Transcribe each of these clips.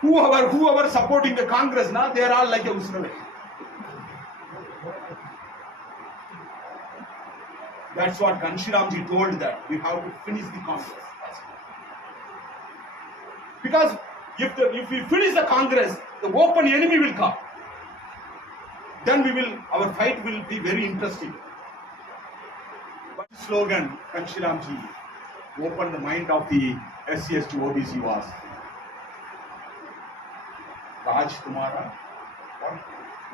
Whoever supporting the Congress now, they are all like a Usnave. That's what Ghanshiramji told, that we have to finish the Congress. Because if we finish the Congress, the open enemy will come. Then our fight will be very interesting. But the slogan Ghanshiramji opened the mind of the SCS to OBC was Raj Tumhara,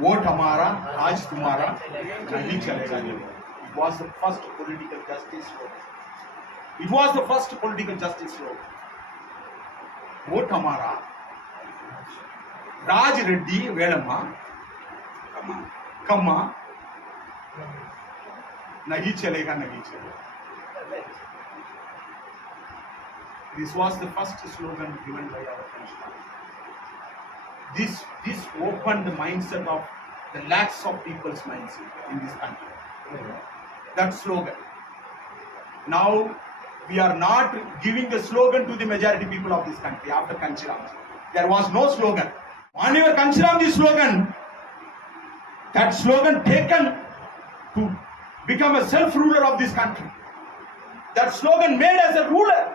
Vote Hamara, Raj Tumhara, Nahi Chalega. It was the first political justice slogan. It was the first political justice slogan. Vote Hamara, Raj Reddy Vedama, Kama, Nahi Chalega, Nahi Chalega. This was the first slogan given by our country. This opened the mindset of the lakhs of people's mindset in this country. That slogan. Now we are not giving the slogan to the majority people of this country after Ghanshiramji. There was no slogan. Whenever Ghanshiramji slogan, that slogan taken to become a self-ruler of this country. That slogan made as a ruler,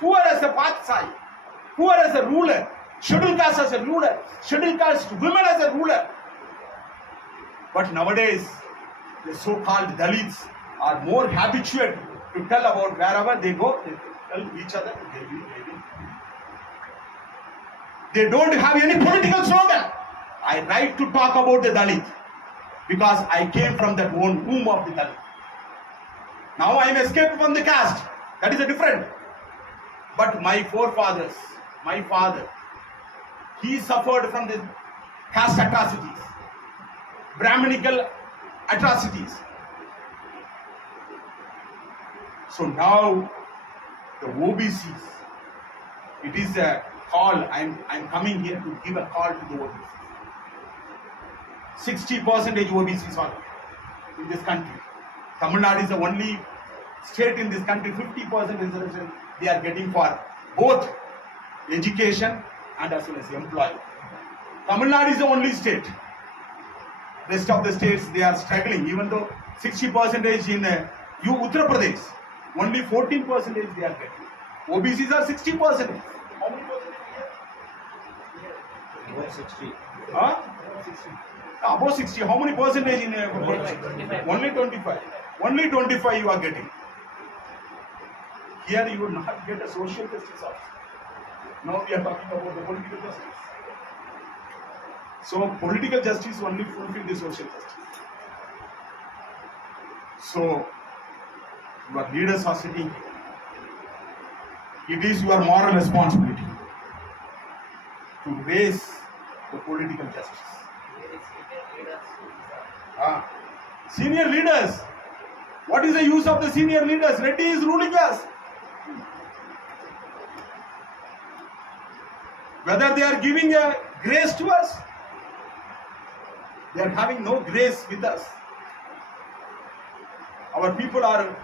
poor as a Pathsai, poor as a ruler, scheduled caste as a ruler, scheduled caste women as a ruler. But nowadays, the so-called Dalits are more habituated to tell about wherever they go, they tell each other, they don't have any political slogan. I like to talk about the Dalit because I came from that womb of the Dalit. Now I am escaped from the caste. That is a different. But my forefathers, my father, he suffered from the caste atrocities, Brahminical atrocities. So now the OBCs, it is a call. I'm coming here to give a call to the OBCs. 60% OBCs are in this country. Tamil Nadu is the only state in this country, 50% reservation they are getting for both education and as well as employment. Tamil Nadu is the only state. Rest of the states, they are struggling, even though 60% in Uttar Pradesh, only 14% they are getting. OBCs are 60%. How many percent here? Above 60. Huh? Above 60. How many percentage in only 25. Only 25 you are getting. Here you will not get a social justice also. Now we are talking about the political justice. So political justice only fulfill the social justice. So your leaders are sitting here. It is your moral responsibility to raise the political justice. Senior leaders. What is the use of the senior leaders? Reddy is ruling us. Whether they are giving a grace to us, they are having no grace with us. Our people are.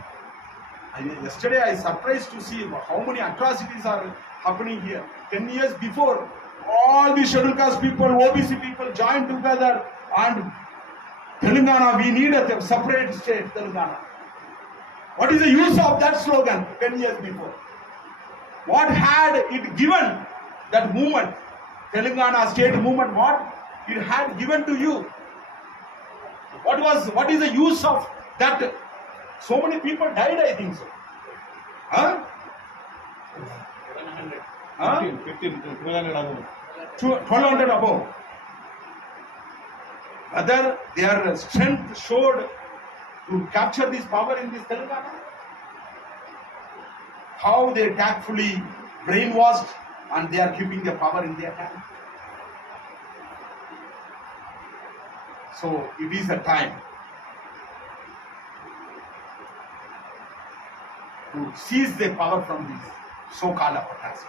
Yesterday I surprised to see how many atrocities are happening here. 10 years before, all the scheduled caste people, OBC people joined together and Telangana, we need a separate state, Telangana. What is the use of that slogan 10 years before? What had it given, that movement, Telangana state movement, what it had given to you? What is the use of that? So many people died, I think so. Huh? 1200 above. 1200 above. Whether their strength showed to capture this power in this Telangana? How they tactfully brainwashed and they are keeping the power in their hand. So it is a time to seize the power from these so-called upper caste,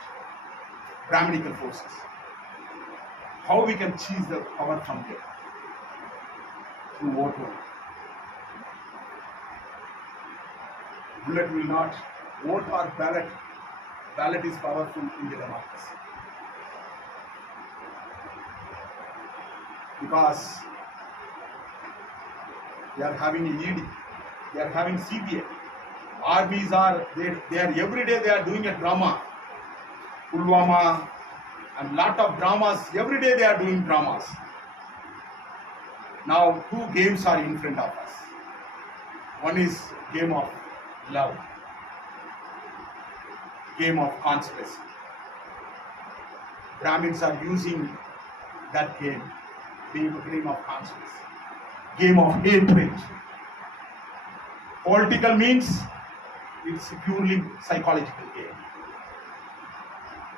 Brahminical forces. How we can seize the power from there? Through vote. Bullet will not. Vote or ballot. Ballot is powerful in the democracy. because they are having ED, they are having CBI. Armies are they are every day they are doing a drama. Pulwama and lot of dramas. Every day they are doing dramas. Now two games are in front of us. One is game of love, game of conspiracy. Brahmins are using that game, being a game of conspiracy, game of hatred. Political means it's a purely psychological game,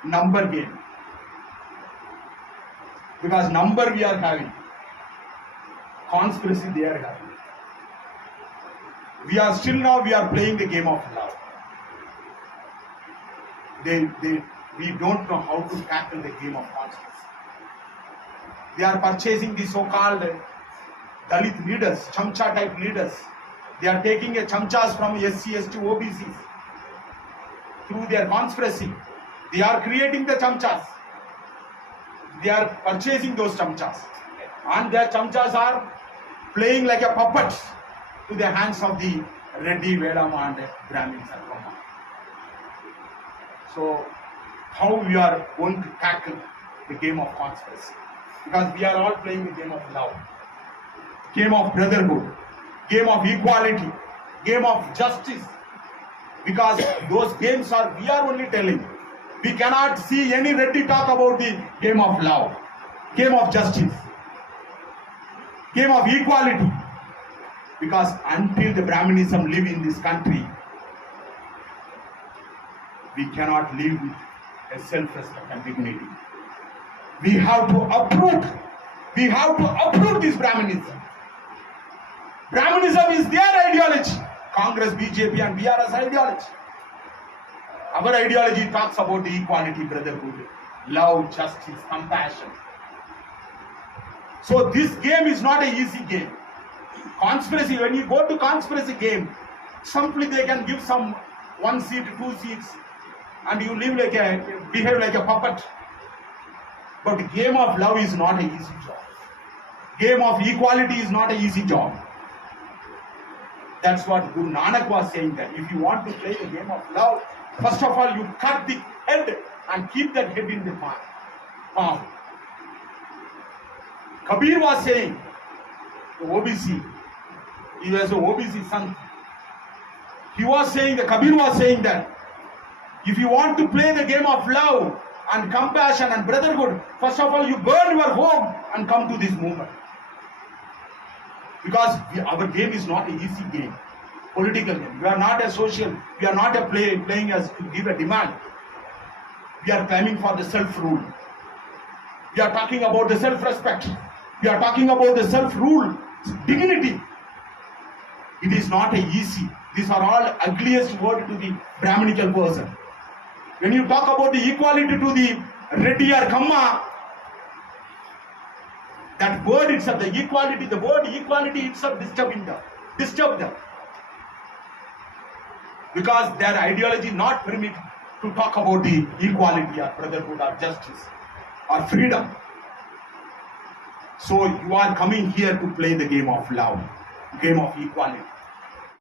number game. Because number we are having, conspiracy they are having. We are playing the game of love. We don't know how to tackle the game of conspiracy. They are purchasing the so-called Dalit leaders, chamcha type leaders. They are taking a chamchas from SC, ST, OBCs through their conspiracy. They are creating the chamchas. They are purchasing those chamchas. And their chamchas are playing like a puppet to the hands of the Reddy, Vedama and Brahmins and Brahma. So, how we are going to tackle the game of conspiracy? Because we are all playing the game of love, game of brotherhood, game of equality, game of justice. Because those games we are only telling. We cannot see any Reddy talk about the game of love, game of justice, game of equality. Because until the Brahminism live in this country, we cannot live with a self-respect and dignity. We have to uproot this Brahminism. Brahminism is their ideology. Congress, BJP and BRS ideology. Our ideology talks about the equality, brotherhood, love, justice, compassion. So this game is not an easy game. Conspiracy, when you go to conspiracy game, simply they can give some 1 seat, 2 seats, and you behave like a puppet. But the game of love is not an easy job. Game of equality is not an easy job. That's what Guru Nanak was saying, that if you want to play the game of love, first of all you cut the head and keep that head in the palm. Kabir was saying, the OBC, he was an OBC son. Kabir was saying that if you want to play the game of love and compassion and brotherhood, first of all you burn your home and come to this movement. Because our game is not an easy game, political game. We are not a social, we are not a playing as to give a demand. We are claiming for the self-rule. We are talking about the self-respect. We are talking about the self-rule, dignity. It is not a easy. These are all ugliest words to the Brahminical person. When you talk about the equality to the Reddy or Kamma, that word itself, the word equality itself disturb them. Because their ideology not permit to talk about the equality or brotherhood or justice or freedom. So you are coming here to play the game of love, game of equality.